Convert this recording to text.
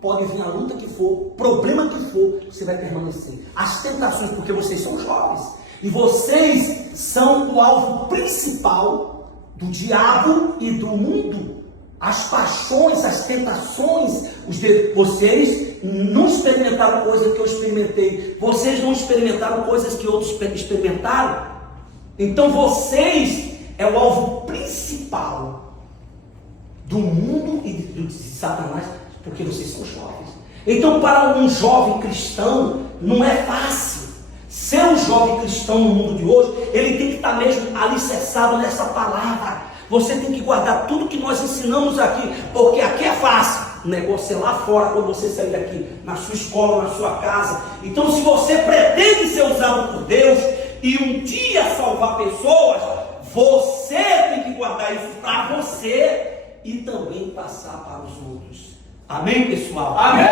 pode vir a luta que for, problema que for, você vai permanecer. As tentações, porque vocês são jovens. E vocês são o alvo principal do diabo e do mundo. As paixões, as tentações, vocês não experimentaram coisas que eu experimentei. Vocês não experimentaram coisas que outros experimentaram. Então vocês é o alvo principal do mundo e de Satanás, porque vocês são jovens. Então para um jovem cristão não é fácil. Ser um jovem cristão no mundo de hoje, ele tem que estar mesmo alicerçado nessa palavra. Você tem que guardar tudo que nós ensinamos aqui, porque aqui é fácil. O negócio é lá fora, quando você sair daqui, na sua escola, na sua casa. Então, se você pretende ser usado por Deus e um dia salvar pessoas, você tem que guardar isso para você e também passar para os outros. Amém, pessoal? Amém.